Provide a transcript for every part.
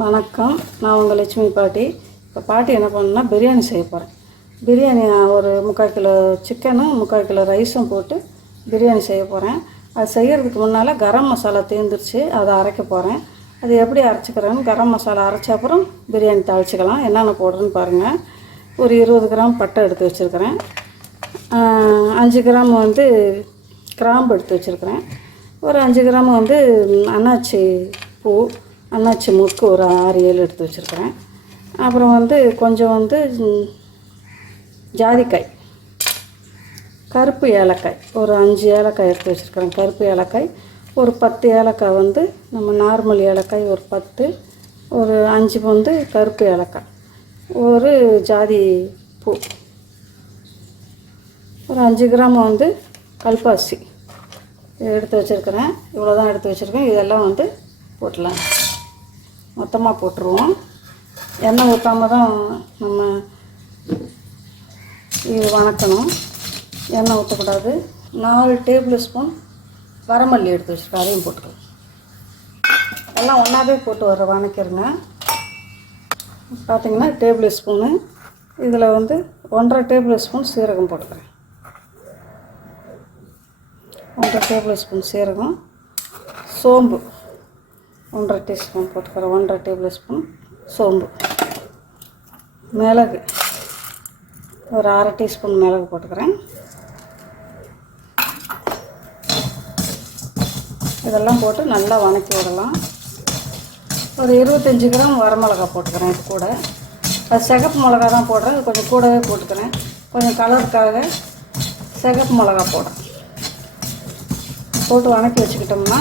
வணக்கம். நான் உங்கள் லட்சுமி பாட்டி. இப்போ பாட்டி என்ன பண்ணணும்னா பிரியாணி செய்ய போகிறேன் பிரியாணி ஒரு முக்கால் கிலோ சிக்கனும் முக்கால் கிலோ ரைஸும் போட்டு பிரியாணி செய்ய போகிறேன் அது செய்கிறதுக்கு முன்னால் கரம் மசாலா தீர்ந்துருச்சு அதை அரைக்க போகிறேன் அது எப்படி அரைச்சிக்கிறேன்னு கரம் மசாலா அரைச்ச அப்புறம் பிரியாணி தாளிச்சிக்கலாம். என்னென்ன போடுறேன்னு பாருங்கள் ஒரு இருபது கிராம் பட்டை எடுத்து வச்சுருக்கிறேன். அஞ்சு கிராம் வந்து கிராம்பு எடுத்து வச்சுருக்கிறேன். ஒரு அஞ்சு கிராம் வந்து அன்னாச்சி பூ அன்னாச்சி முக்கு ஒரு ஆறு ஏழு எடுத்து வச்சுருக்கிறேன். அப்புறம் வந்து கொஞ்சம் வந்து ஜாதிக்காய். கருப்பு ஏலக்காய். ஒரு அஞ்சு ஏலக்காய் எடுத்து வச்சுருக்கிறேன். கருப்பு ஏலக்காய். ஒரு பத்து ஏலக்காய் வந்து நம்ம நார்மல் ஏலக்காய் ஒரு பத்து ஒரு அஞ்சு வந்து கருப்பு ஏலக்காய். ஒரு ஜாதி பூ. ஒரு அஞ்சு கிராம் வந்து கல்பாசி. எடுத்து வச்சுருக்கிறேன். இவ்வளோ தான் எடுத்து வச்சுருக்கேன். இதெல்லாம் வந்து போட்டலாம் மொத்தமாக போட்டுருவோம். எண்ணெய் ஊற்றாம தான் நம்ம இது வணக்கணும். எண்ணெய் ஊற்றக்கூடாது நாலு டேபிள் ஸ்பூன் வரமல்லி எடுத்து வச்சுருக்கோம் அதையும் போட்டுக்கலாம். எல்லாம் ஒன்றாவே போட்டு வர வணக்கிருங்க. பார்த்திங்கன்னா டேபிள் ஸ்பூனு. இதில் வந்து ஒன்றரை டேபிள் ஸ்பூன் சீரகம் போட்டுக்கிறேன். ஒன்றரை டேபிள் ஸ்பூன் சீரகம். சோம்பு. ஒன்றரை டீஸ்பூன் போட்டுக்கிறேன். ஒன்றரை டேபிள் ஸ்பூன் சோம்பு. மிளகு. ஒரு அரை டீஸ்பூன் மிளகு போட்டுக்கிறேன். இதெல்லாம் போட்டு நல்லா வணக்கி விடலாம். ஒரு இருபத்தஞ்சி கிராம் வரமிளகா போட்டுக்கிறேன் இது கூட. அது சிகப்பு மிளகா தான் போடுறேன். கொஞ்சம் கூடவே போட்டுக்கிறேன். கொஞ்சம் கலருக்காக சிகப்பு மிளகா போடுறேன். போட்டு வணக்கி வச்சுக்கிட்டோம்னா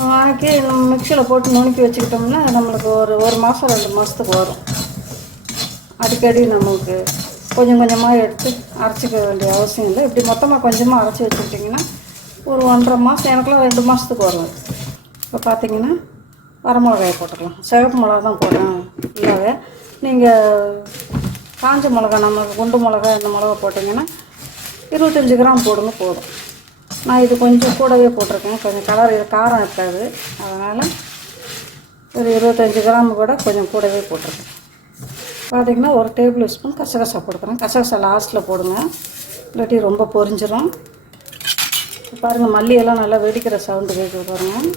வாங்கி மிக்சியில் போட்டு நுணுக்கி வச்சுக்கிட்டோம்னா நம்மளுக்கு ஒரு ஒரு மாதம் ரெண்டு மாதத்துக்கு வரும். அடிக்கடி நமக்கு கொஞ்சம் கொஞ்சமாக எடுத்து அரைச்சிக்க வேண்டிய அவசியம் இல்லை. இப்படி மொத்தமாக கொஞ்சமாக அரைச்சி வச்சுக்கிட்டிங்கன்னா ஒரு ஒன்றரை மாதம் எனக்குலாம் ரெண்டு மாதத்துக்கு வரும். இப்போ பார்த்தீங்கன்னா வரமிளகாயை போட்டுக்கலாம். சிவப்பு மிளகா தான் போடுறேன். இல்லாத நீங்கள் காஞ்ச மிளகா நம்ம குண்டு மிளகா இந்த மிளகா போட்டிங்கன்னா இருபத்தஞ்சி கிராம் போடுங்க போதும். நான் இது கொஞ்சம் கூடவே போட்டிருக்கேன். கொஞ்சம் கலர் இது காரம் இருக்காது. அதனால் ஒரு இருபத்தஞ்சி கிராம் கூட கொஞ்சம் கூடவே போட்டிருக்கேன். பார்த்தீங்கன்னா ஒரு டேபிள் ஸ்பூன் கசகசா போட்டுக்கிறேன். கசகசா லாஸ்ட்டில் போடுங்க. இல்லாட்டி ரொம்ப பொரிஞ்சிடும் பாருங்கள் மல்லியெல்லாம் நல்லா வெடிக்கிற சவுண்டு கேட்க பாருங்கள்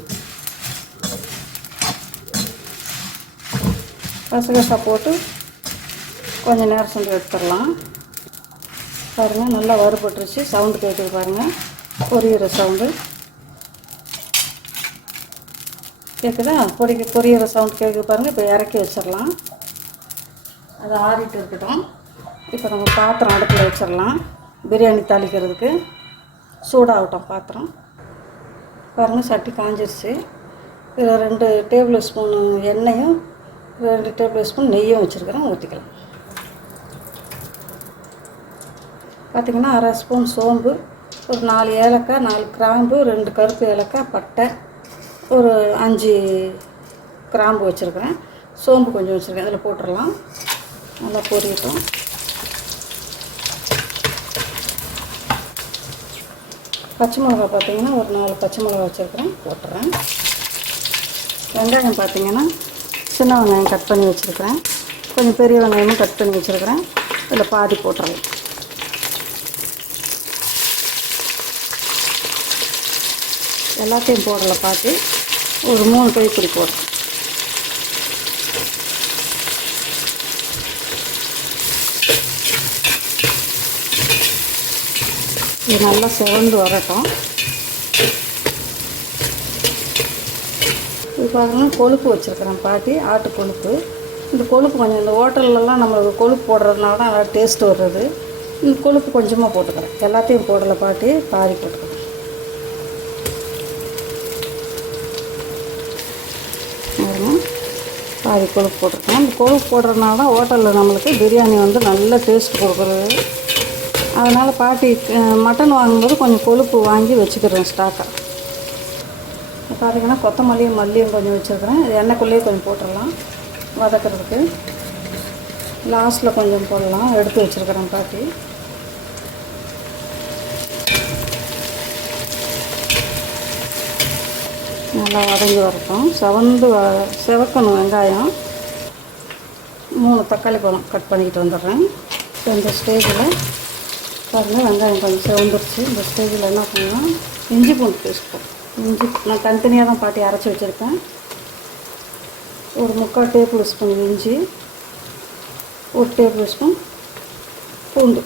கசகசா போட்டு கொஞ்சம் நேரம் செஞ்சு எடுத்துடலாம். பாருங்கள் நல்லா வறுபட்டுருச்சு. சவுண்டு கேட்குது பாருங்கள் பொரியிற சவுண்டு கேட்குதா பொடிக்க பொரியிற சவுண்ட் கேட்குது பாருங்கள் இப்போ இறக்கி வச்சிடலாம். அது ஆறிட்டு இருக்கட்டும். இப்போ நம்ம பாத்திரம் அடுப்பில் வச்சிடலாம். பிரியாணி தாளிக்கிறதுக்கு. சூடாகட்டும் பாத்திரம். பாருங்கள் சட்டி காஞ்சிருச்சு. இதில் ரெண்டு டேபிள் ஸ்பூன் எண்ணெயும் ரெண்டு டேபிள் ஸ்பூன் நெய்யும் வச்சுருக்கிறேன். ஊற்றிக்கலாம் பார்த்திங்கன்னா அரை ஸ்பூன் சோம்பு ஒரு நாலு ஏலக்காய் நாலு கிராம்பு ரெண்டு கருப்பு ஏலக்காய் பட்டை ஒரு அஞ்சு கிராம்பு வச்சுருக்கிறேன். சோம்பு கொஞ்சம் வச்சுருக்கேன். அதில் போட்டுடலாம். நல்லா பொரியட்டும். பச்சை மிளகா பார்த்தீங்கன்னா ஒரு நாலு பச்சை மிளகா வச்சுருக்கிறேன். போட்டுறேன். வெங்காயம் பார்த்தீங்கன்னா சின்ன வெங்காயம் கட் பண்ணி வச்சுருக்கிறேன். கொஞ்சம் பெரிய வெங்காயமும் கட் பண்ணி வச்சுருக்கிறேன். இதில் பாதி போட்டுறேன் எல்லாத்தையும் போடலை பார்த்து ஒரு மூணு கைப்பிடி போடுறோம் இது நல்லா சிவந்து வரட்டும். இது பார்த்தோம்னா கொழுப்பு வச்சுருக்கிறேன் பாட்டி ஆட்டு கொழுப்பு. இந்த கொழுப்பு கொஞ்சம் இந்த ஹோட்டல்லலாம் நம்மளுக்கு கொழுப்பு போடுறதுனால தான் நல்லா டேஸ்ட் வர்றது. இந்த கொழுப்பு கொஞ்சமாக போட்டுக்கிறேன். எல்லாத்தையும் போடலை பாட்டி பாதி போட்டுக்கிறேன். பாதி கொழுப்பு போட்டிருக்கேன். அந்த கொழுப்பு போடுறதுனால தான் ஹோட்டலில் நம்மளுக்கு பிரியாணி வந்து நல்ல டேஸ்ட் கொடுக்குறது. அதனால் பாட்டி மட்டன் வாங்கும்போது கொஞ்சம் கொழுப்பு வாங்கி வச்சுக்கிறேன் ஸ்டாக்காக பார்த்திங்கன்னா பார்த்தீங்கன்னா கொத்தமல்லியும் மல்லியும் கொஞ்சம் வச்சுருக்கிறேன். இது எண்ணெய்க்குள்ளேயே கொஞ்சம் போட்டுடலாம். வதக்கிறதுக்கு. லாஸ்ட்டில் கொஞ்சம் போடலாம். எடுத்து வச்சுருக்கிறேன் பாட்டி. நல்லா வதங்கி வரட்டும். செவந்து செவக்கணும் வெங்காயம். மூணு தக்காளி பழம் கட் பண்ணிக்கிட்டு வந்துடுறேன். இப்போ இந்த ஸ்டேஜில் பாருங்கள் வெங்காயம் கொஞ்சம் செவந்துருச்சு. இந்த ஸ்டேஜில் என்ன பண்ணலாம்? இஞ்சி பூண்டு பேஸ்ட் இஞ்சி நான் தனித்தனியாக தான் பாட்டி அரைச்சி வச்சுருக்கேன். ஒரு முக்கால் டேபிள் ஸ்பூன் இஞ்சி ஒரு டேபிள் ஸ்பூன் பூண்டு.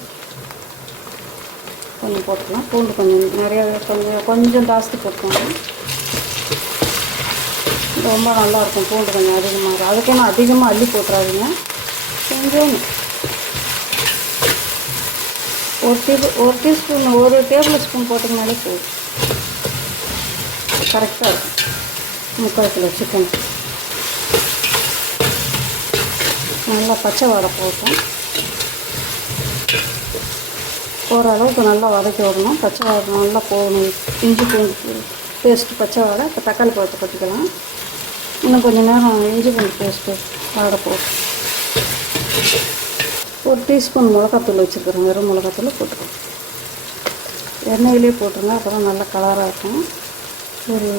கொஞ்சம் போட்டுக்கலாம். பூண்டு கொஞ்சம் நிறைய கொஞ்சம் கொஞ்சம் ஜாஸ்தி போட்டுக்கோங்க. ரொம்ப நல்லாயிருக்கும் பூண்டு கொஞ்சம் அதிகமாக இருக்கும் அதுக்கு நான் அதிகமாக அள்ளி போட்டுறாதீங்க. கொஞ்சம் ஒரு டீ ஒரு டீஸ்பூன் ஒரு டேபிள் ஸ்பூன் போட்டிங்கனாலே போதும். கரெக்டாக இருக்கும். முக்கால் கிலோ சிக்கன். நல்லா பச்சை வடை போட்டோம் ஓரளவுக்கு நல்லா வதக்கி விடணும். பச்சை வடை நல்லா போகணும். இஞ்சி பூண்டு பேஸ்ட்டு பச்சை வடை இப்போ தக்காளி பழத்தை கொட்டிக்கலாம். இன்னும் கொஞ்சம் நேரம் இஞ்சி பூண்டு பேஸ்ட்டு வாடை போட்டு ஒரு டீஸ்பூன் மிளகாத்தூள் வச்சுருக்குறேன். வெறும் மிளகாத்தூள் போட்டுக்கலாம் எண்ணெயிலே போட்டுருங்க அப்புறம் நல்லா கலராக இருக்கும். ஒரு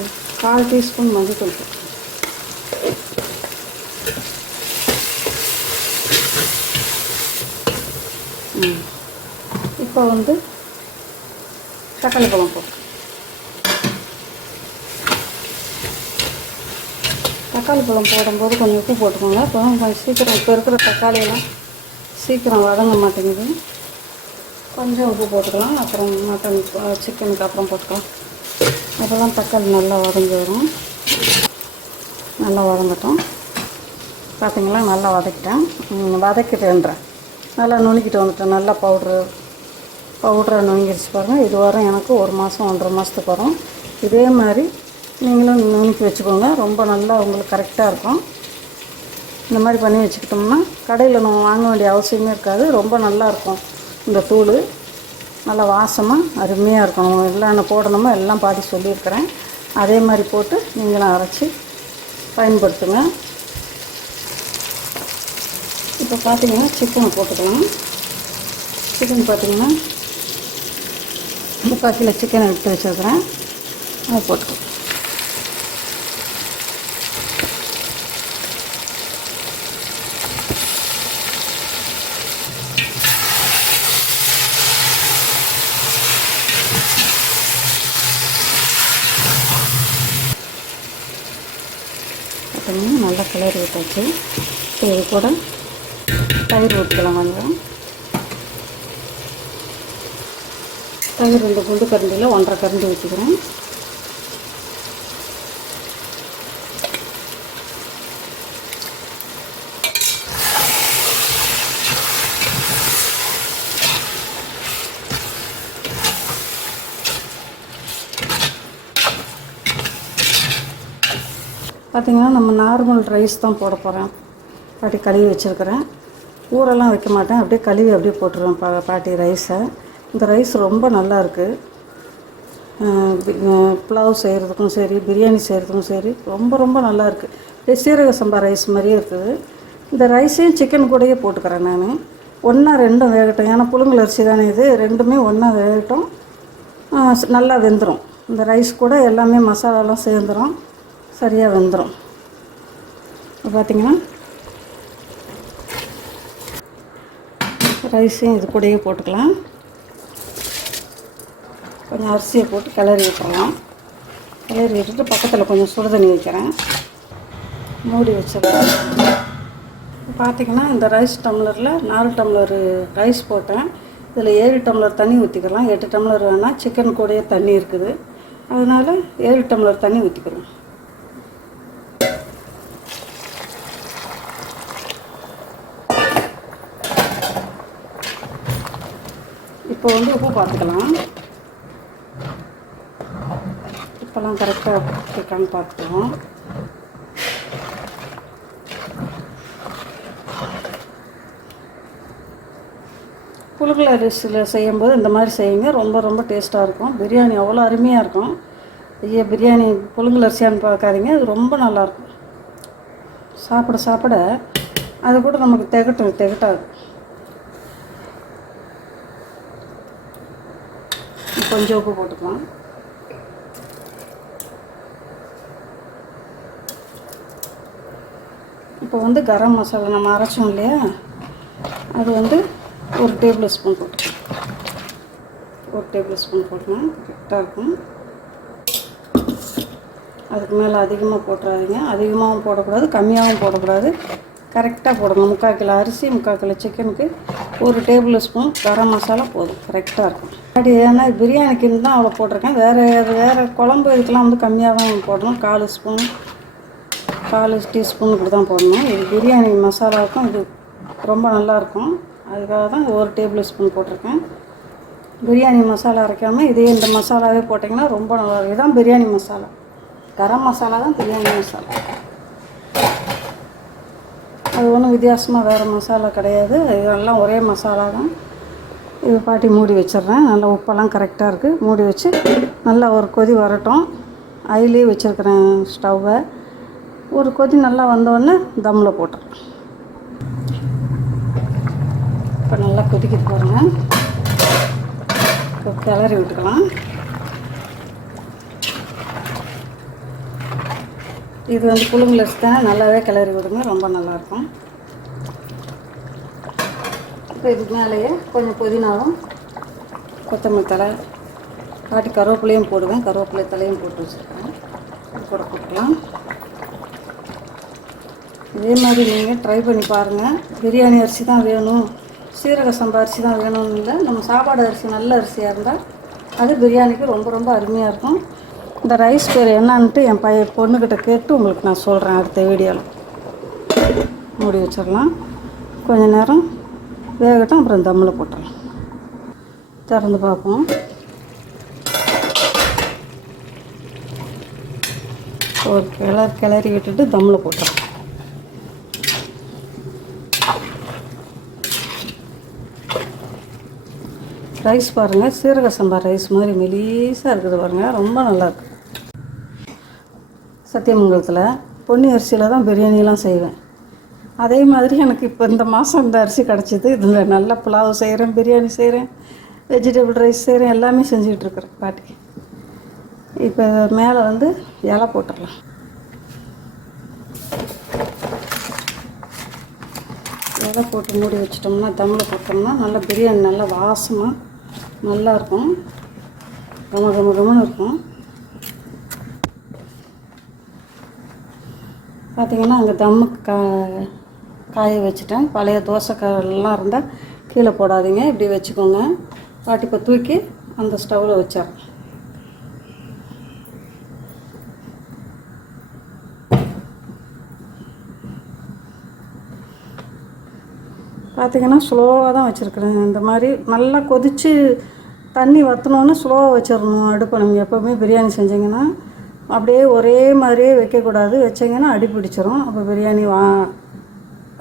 கால் டீஸ்பூன் மஞ்சள் தூள் இப்போ வந்து தக்காளி பழம் போட்டு தக்காளி பழம் போடும்போது கொஞ்சம் உப்பு போட்டுக்கோங்க. அப்போ கொஞ்சம் சீக்கிரம் இப்போ இருக்கிற தக்காளியெல்லாம் சீக்கிரம் வதங்க மாட்டேங்குது. கொஞ்சம் உப்பு போட்டுக்கலாம். அப்புறம் மட்டன் சிக்கனுக்கு அப்புறம் போட்டுக்கலாம். அப்போல்லாம் தக்காளி நல்லா வதங்கி வரும். நல்லா வதங்கட்டும். பார்த்தீங்களா நல்லா வதக்கிட்டேன். வதக்கிட்டேன்றேன் நல்லா நுணுக்கிட்டு வந்துட்டேன். நல்லா பவுட்ரு பவுட்ரை நுணுங்கிடுச்சு பாருங்கள் இது வரும் எனக்கு ஒரு மாதம் ஒன்றரை மாதத்துக்கு வரும். இதே மாதிரி நீங்களும் நுணுக்கி வச்சுக்கோங்க. ரொம்ப நல்லா உங்களுக்கு கரெக்டாக இருக்கும். இந்த மாதிரி பண்ணி வச்சுக்கிட்டோம்னா கடையில் நம்ம வாங்க வேண்டிய அவசியமே இருக்காது. ரொம்ப நல்லா இருக்கும் இந்த தூள். நல்லா வாசமாக அருமையாக இருக்கும். என்ன போடணுமோ எல்லாம் பாதி சொல்லியிருக்கிறேன். அதே மாதிரி போட்டு நீங்களும் அரைச்சி பயன்படுத்துங்க. இப்போ பார்த்தீங்கன்னா சிக்கனை போட்டுக்கலாம். சிக்கன் பார்த்தீங்கன்னா முக்கால் கிலோ சிக்கனை எடுத்து வச்சுருக்கிறேன். அதை போட்டுக்கலாம் பார்த்தீங்கன்னா நல்லா கிளறி விட்டாச்சு. இப்போ இது கூட தயிர் ஊற்றிக்கலாம் கொஞ்சம் தயிர் ரெண்டு குண்டு கரண்டியில் ஒன்றரை கரண்டி ஊற்றிக்கிறேன் பார்த்திங்கன்னா நம்ம நார்மல் ரைஸ் தான் போட போகிறேன் பாட்டி கழுவி வச்சுருக்கிறேன். ஊரெல்லாம் வைக்க மாட்டேன். அப்படியே கழுவி அப்படியே போட்டுருவேன் பா பாட்டி ரைஸை இந்த ரைஸ் ரொம்ப நல்லா இருக்குது புலாவ் செய்கிறதுக்கும் சரி பிரியாணி செய்கிறதுக்கும் சரி ரொம்ப ரொம்ப நல்லா இருக்குது சீரக சம்பா ரைஸ் மாதிரியே இருக்குது. இந்த ரைஸையும் சிக்கன் கூடயே போட்டுக்கிறேன் நான். ஒன்றா ரெண்டும் வேகட்டும். ஏன்னா புழுங்கல் அரிசி தானே இது. ரெண்டுமே ஒன்றா வேகட்டும். நல்லா வெந்துடும் இந்த ரைஸ் கூட எல்லாமே மசாலாலாம் சேர்ந்துடும் சரியாக வெந்துடும் இப்போ பார்த்தீங்கன்னா ரைஸையும் இது கூடயே போட்டுக்கலாம். கொஞ்சம் அரிசியை போட்டு கிளறி விட்டுறலாம். கிளறி விட்டுட்டு பக்கத்தில் கொஞ்சம் சுடு தண்ணி வைக்கிறேன். மூடி வச்சிடுறேன் பார்த்தீங்கன்னா இந்த ரைஸ் டம்ளரில் நாலு டம்ளர் ரைஸ் போட்டேன். இதில் ஏழு டம்ளர் தண்ணி ஊற்றிக்கலாம் எட்டு டம்ளர் வேணால் சிக்கன் கூடயே தண்ணி இருக்குது. அதனால் ஏழு டம்ளர் தண்ணி ஊற்றிக்கிறோம் இப்போ பார்த்துக்கலாம். இப்போல்லாம் கரெக்டாக இருக்கான்னு பார்த்துக்கலாம். புழுங்கல் அரிசியில் செய்யும்போது இந்த மாதிரி செய்யுங்க. ரொம்ப ரொம்ப டேஸ்ட்டாக இருக்கும். பிரியாணி அவ்வளோ அருமையாக இருக்கும். ஐயா பிரியாணி புழுங்கல் அரிசியான்னு பார்க்காதீங்க. அது ரொம்ப நல்லாயிருக்கும் சாப்பிட சாப்பிட அது கூட நமக்கு திகட்டும் திகட்டாது. கொஞ்சம் உப்பு போட்டுக்கலாம். இப்போ வந்து கரம் மசாலா நம்ம அரைச்சோம் இல்லையா? அது வந்து ஒரு டேபிள் ஸ்பூன் போட்டு. ஒரு டேபிள் ஸ்பூன் போட்டோம்னா கரெக்டாக இருக்கும். அதுக்கு மேலே அதிகமாக போட்டுறாதீங்க. அதிகமாகவும் போடக்கூடாது கம்மியாகவும் போடக்கூடாது. கரெக்டாக போடணும். முக்கால் கிலோ அரிசி முக்கால் கிலோ சிக்கனுக்கு ஒரு டேபிள் ஸ்பூன் கரம் மசாலா போதும். கரெக்டாக இருக்கும். அப்படி ஏன்னா பிரியாணிக்கு தான் அவ்வளோ போட்டிருக்கேன். வேறு வேறு குழம்பு இதுக்கெலாம் வந்து கம்மியாக தான் போடணும். கால் ஸ்பூன் கால் டீஸ்பூன் இப்படி தான் போடணும். இது பிரியாணி மசாலாவுக்கும் இது ரொம்ப நல்லாயிருக்கும் அதுக்காக தான் ஒரு டேபிள் ஸ்பூன் போட்டிருக்கேன். பிரியாணி மசாலா அரைக்காமல் இதே இந்த மசாலாவே போட்டிங்கன்னா ரொம்ப நல்லா இருக்கும். இதுதான் பிரியாணி மசாலா கரம் மசாலா தான் பிரியாணி மசாலா அது ஒன்றும் வித்தியாசமாக வேறு மசாலா கிடையாது. இதெல்லாம் ஒரே மசாலா தான். இது பாட்டி மூடி வச்சிடுறேன். நல்லா உப்பெல்லாம் கரெக்டாக இருக்குது மூடி வச்சு நல்லா ஒரு கொதி வரட்டும். அதிலே வச்சுருக்கிறேன் ஸ்டவ்வை. ஒரு கொதி நல்லா வந்தோடனே தம்மில் போட்டுறேன். இப்போ நல்லா கொதிக்கிட்டு பாருங்கள் இப்போ கிளறி விட்டுக்கலாம். இது வந்து புழுங்கல் அரிசி நல்லாவே கிளறி விடுங்க. ரொம்ப நல்லாயிருக்கும். இப்போ இதுக்கு மேலேயே கொஞ்சம் புதினாவும் கொத்தமல்லி தலை காட்டி கருவேப்பிலையும் போடுவேன். கருவேப்பிலை தலையும் போட்டு வச்சுருக்கேன். கூட கொடுக்கலாம் இதே மாதிரி நீங்கள் ட்ரை பண்ணி பாருங்கள் பிரியாணி அரிசி தான் வேணும். சீரக சம்பா அரிசி தான் வேணும்னு இல்லை. நம்ம சாப்பாடு அரிசி நல்ல அரிசியாக இருந்தால் அது பிரியாணிக்கு ரொம்ப ரொம்ப அருமையாக இருக்கும். இந்த ரைஸ் பேர் என்னன்ட்டு என் பையன் பொண்ணுக்கிட்ட கேட்டு உங்களுக்கு நான் சொல்கிறேன் அடுத்த வீடியோவில் மூடி வச்சிடலாம். கொஞ்ச நேரம் வேகட்டும் அப்புறம் தம்மில் போட்டுடலாம். திறந்து பார்ப்போம். ஒரு கிளர் கிளறி விட்டுட்டு தம்மில் போட்டுறோம் ரைஸ் பாருங்கள் சீரக சம்பா ரைஸ் மாதிரி மெலீஸாக இருக்குது பாருங்கள் ரொம்ப நல்லாயிருக்கு சத்தியமங்கலத்தில் பொன்னி அரிசியில் தான் பிரியாணிலாம் செய்வேன். அதே மாதிரி எனக்கு இப்போ இந்த மாதம் இந்த அரிசி கிடச்சிது. இதில் நல்ல புலாவ் செய்கிறேன் பிரியாணி செய்கிறேன் வெஜிடபிள் ரைஸ் செய்கிறேன் எல்லாமே செஞ்சுக்கிட்டு இருக்கிறேன் இப்போ மேலே வந்து இலை போட்டுடலாம். இலை போட்டு மூடி வச்சிட்டோம்னா தம்மில் போட்டோம்னா நல்லா பிரியாணி நல்லா வாசமாக நல்லாயிருக்கும் கம கம கமன்னு இருக்கும். பார்த்திங்கன்னா அங்கே தம்முக்கு கா காய வச்சுட்டேன். பழைய தோசைக்கல்லாம் இருந்தால் கீழே போடாதீங்க. இப்படி வச்சுக்கோங்க. பாட்டி இப்போ தூக்கி அந்த ஸ்டவ்வில் வச்சார் பார்த்திங்கன்னா ஸ்லோவாக தான் வச்சுருக்குறேன். இந்த மாதிரி நல்லா கொதித்து தண்ணி வற்றினோன்னு ஸ்லோவாக வச்சிடணும் அடுப்பை. நீங்கள் எப்போவுமே பிரியாணி செஞ்சீங்கன்னா அப்படியே ஒரே மாதிரியே வைக்கக்கூடாது. வச்சிங்கன்னா அடி பிடிச்சிரும். அப்போ பிரியாணி வா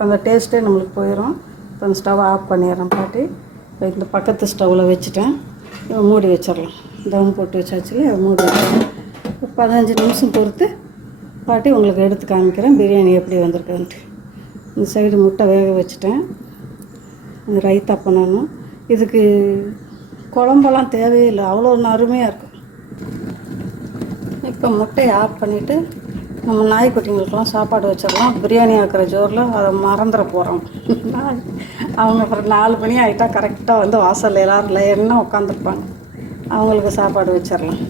அந்த டேஸ்ட்டே நம்மளுக்கு போயிடும் இப்போ அந்த ஸ்டவ் ஆஃப் பண்ணிடுறேன் பாட்டி. இப்போ இந்த பக்கத்து ஸ்டவ்வில் வச்சுட்டேன். இப்போ மூடி வச்சிடலாம். தம் போட்டு வச்சாச்சு மூடி வச்சிடலாம். பதினஞ்சு நிமிஷம் பொறுத்து பாட்டி உங்களுக்கு எடுத்து காமிக்கிறேன். பிரியாணி எப்படி வந்திருக்குன்ட்டு. இந்த சைடு முட்டை வேக வச்சுட்டேன். ரைத்தா பண்ணணும். இதுக்கு குழம்பெல்லாம் தேவையில்லை அவ்வளோ அருமையாக இருக்கும். இப்போ முட்டையை ஆஃப் பண்ணிவிட்டு நம்ம நாய்க்குட்டிங்களுக்கெல்லாம் சாப்பாடு வச்சிடலாம். பிரியாணி ஆக்கிற ஜோரில் அதை மறந்துட போகிறோம் அவங்க அப்புறம் நாலு மணி ஆகிட்டா கரெக்டாக வந்து வாசலில் எல்லோரும் லைனாக உட்காந்துருப்பாங்க. அவங்களுக்கு சாப்பாடு வச்சிடலாம்.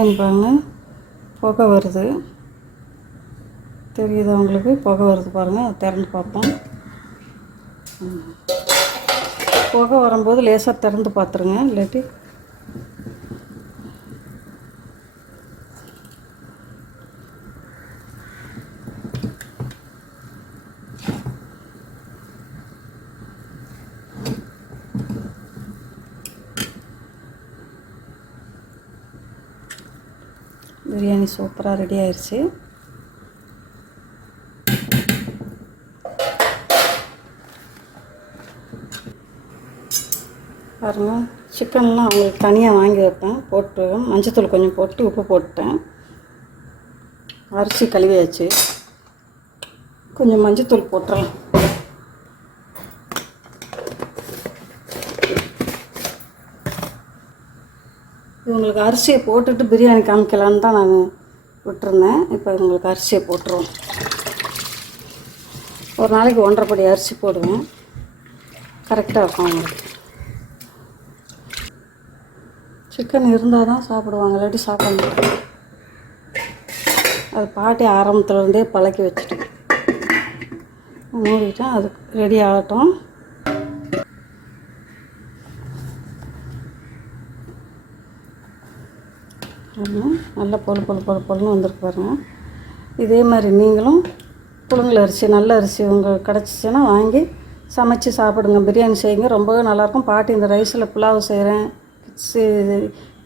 ஏன்னு புகை வருது. தெரியுது அவங்களுக்கு புகை வருது பாருங்கள் அதை திறந்து பார்ப்போம் புகை வரும்போது லேசாக திறந்து பார்த்துருங்க இல்லாட்டி பிரியாணி சூப்பராக ரெடி ஆயிடுச்சு பாருங்கள் சிக்கன்லாம் அவங்களுக்கு தனியாக வாங்கி வைப்பேன் போட்டு மஞ்சத்தூள் கொஞ்சம் போட்டு உப்பு போட்டேன். அரிசி கழுவியாச்சு. கொஞ்சம் மஞ்சத்தூள் போட்டுறலாம். இவங்களுக்கு அரிசியை போட்டுட்டு பிரியாணி காமிக்கலான்னு தான் நான் விட்டுருந்தேன். இப்போ இவங்களுக்கு அரிசியை போட்டுருவோம். ஒரு நாளைக்கு ஒன்றரை படி அரிசி போடுவேன். கரெக்டாக இருக்கும் அவங்களுக்கு. சிக்கன் இருந்தால் தான் சாப்பிடுவாங்க இல்லாட்டி சாப்பிட மாட்டாங்க. அது பாட்டி ஆரம்பத்துலேருந்தே பழக்கி வச்சுட்டேன். மூடிட்டேன் அது ரெடி ஆகட்டும். பாருங்கள் நல்லா பொழு பொழு பொழு பொழுன்னு வந்திருக்கு பாருங்கள் இதே மாதிரி நீங்களும் புழுங்கல் அரிசி நல்ல அரிசி உங்களுக்கு கிடச்சிச்சின்னா வாங்கி சமைச்சு சாப்பிடுங்க. பிரியாணி செய்யுங்க ரொம்பவே நல்லாயிருக்கும். பாட்டி இந்த ரைஸில் புலாவ் செய்கிறேன்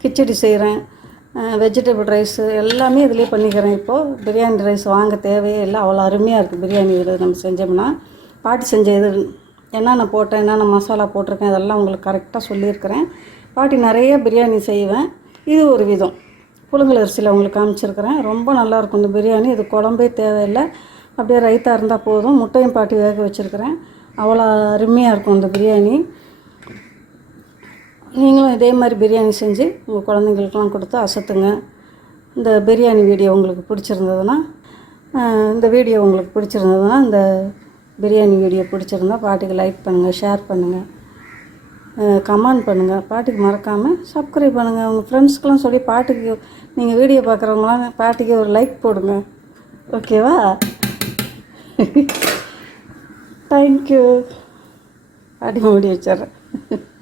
கிச்சடி செய்கிறேன் வெஜிடபிள் ரைஸு எல்லாமே இதிலே பண்ணிக்கிறேன். இப்போது பிரியாணி ரைஸ் வாங்க தேவையே இல்லை. அவ்வளோ அருமையாக இருக்குது பிரியாணி இதில் நம்ம செஞ்சோம்னா. பாட்டி செஞ்ச இது என்னென்ன போட்டேன் என்னென்ன மசாலா போட்டிருக்கேன் இதெல்லாம் உங்களுக்கு கரெக்டாக சொல்லியிருக்கிறேன். பாட்டி நிறைய பிரியாணி செய்வேன். இது ஒரு விதம். புழுங்கல் அரிசியில் உங்களுக்கு காமிச்சிருக்கிறேன். ரொம்ப நல்லாயிருக்கும் இந்த பிரியாணி. இது குழம்பே தேவையில்லை. அப்படியே ரைத்தாக இருந்தால் போதும். முட்டையும் பாட்டி வேக வச்சுருக்கிறேன். அவ்வளோ அருமையாக இருக்கும் இந்த பிரியாணி. நீங்களும் இதே மாதிரி பிரியாணி செஞ்சு உங்கள் குழந்தைங்களுக்கெலாம் கொடுத்து அசத்துங்க. இந்த பிரியாணி வீடியோ உங்களுக்கு பிடிச்சிருந்ததுன்னா இந்த வீடியோ உங்களுக்கு பிடிச்சிருந்ததுன்னா இந்த பிரியாணி வீடியோ பிடிச்சிருந்தா பாட்டிக்கு லைக் பண்ணுங்கள் ஷேர் பண்ணுங்கள் கமெண்ட் பண்ணுங்கள் பாட்டுக்கு மறக்காமல் சப்ஸ்கிரைப் பண்ணுங்கள் உங்கள் ஃப்ரெண்ட்ஸ்க்கெலாம் சொல்லி பாட்டுக்கு நீங்கள் வீடியோ பார்க்குறவங்களாம் பாட்டுக்கு ஒரு லைக் போடுங்க. ஓகேவா தேங்க்யூ பாட்டி மூடி வச்சிட்றேன்.